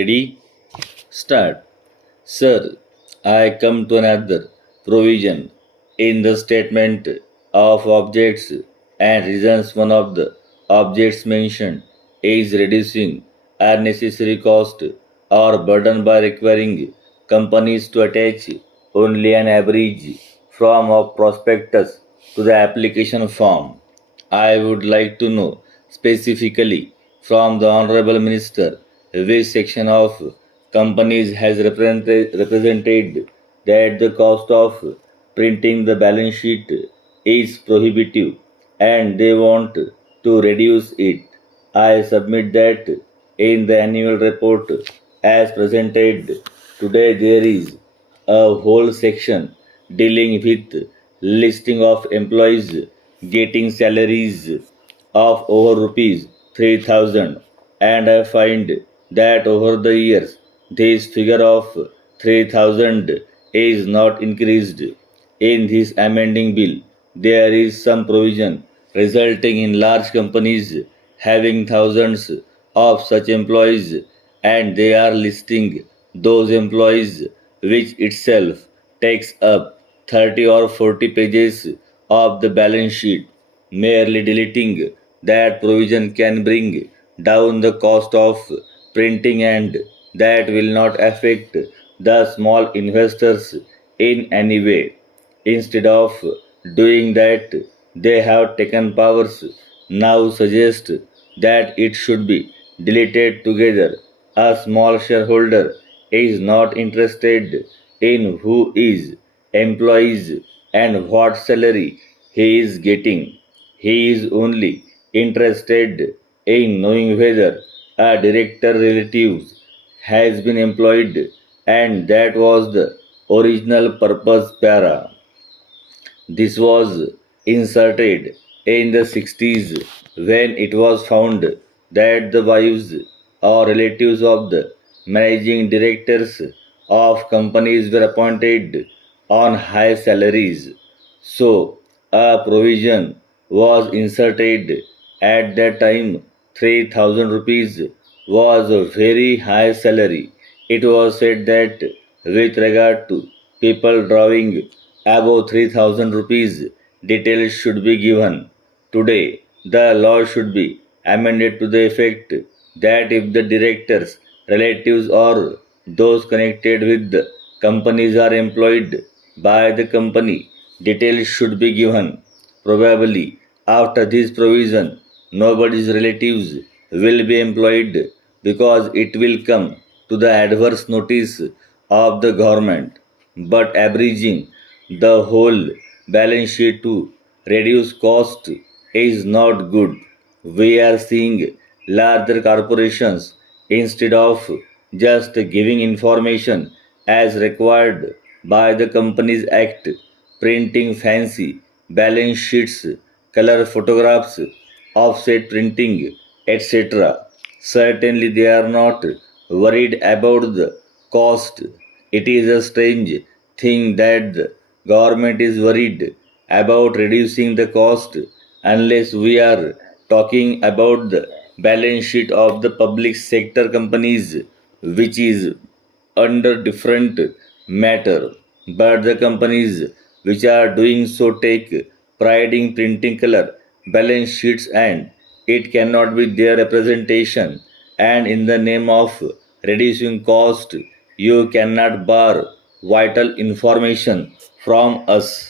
Ready? Start. Sir, I come to another provision in the statement of objects and reasons. One of the objects mentioned is reducing unnecessary cost or burden by requiring companies to attach only an average form of prospectus to the application form. I would like to know specifically from the Honorable Minister which section of companies has represented that the cost of printing the balance sheet is prohibitive and they want to reduce it. I submit that in the annual report as presented today there is a whole section dealing with listing of employees getting salaries of over rupees 3000, and I find that over the years this figure of 3000 is not increased. In this amending bill there is some provision resulting in large companies having thousands of such employees and they are listing those employees, which itself takes up 30 or 40 pages of the balance sheet. Merely deleting that provision can bring down the cost of printing and that will not affect the small investors in any way. Instead of doing that, they have taken powers now suggest that it should be deleted together. A small shareholder is not interested in who is employees and what salary he is getting. He is only interested in knowing whether a director relative has been employed, and that was the original purpose para. This was inserted in the 60s when it was found that the wives or relatives of the managing directors of companies were appointed on high salaries. So, a provision was inserted at that time. 3000 rupees was a very high salary. It was said that with regard to people drawing above 3000 rupees, details should be given. Today, the law should be amended to the effect that if the directors, relatives, or those connected with the companies are employed by the company, details should be given. Probably, after this provision, nobody's relatives will be employed because it will come to the adverse notice of the government. But abridging the whole balance sheet to reduce cost is not good. We are seeing larger corporations instead of just giving information as required by the Companies Act, printing fancy balance sheets, color photographs, offset printing, etc. Certainly, they are not worried about the cost. It is a strange thing that the government is worried about reducing the cost unless we are talking about the balance sheet of the public sector companies, which is under different matter. But the companies which are doing so take pride in printing color balance sheets and it cannot be their representation, and in the name of reducing cost you cannot bar vital information from us.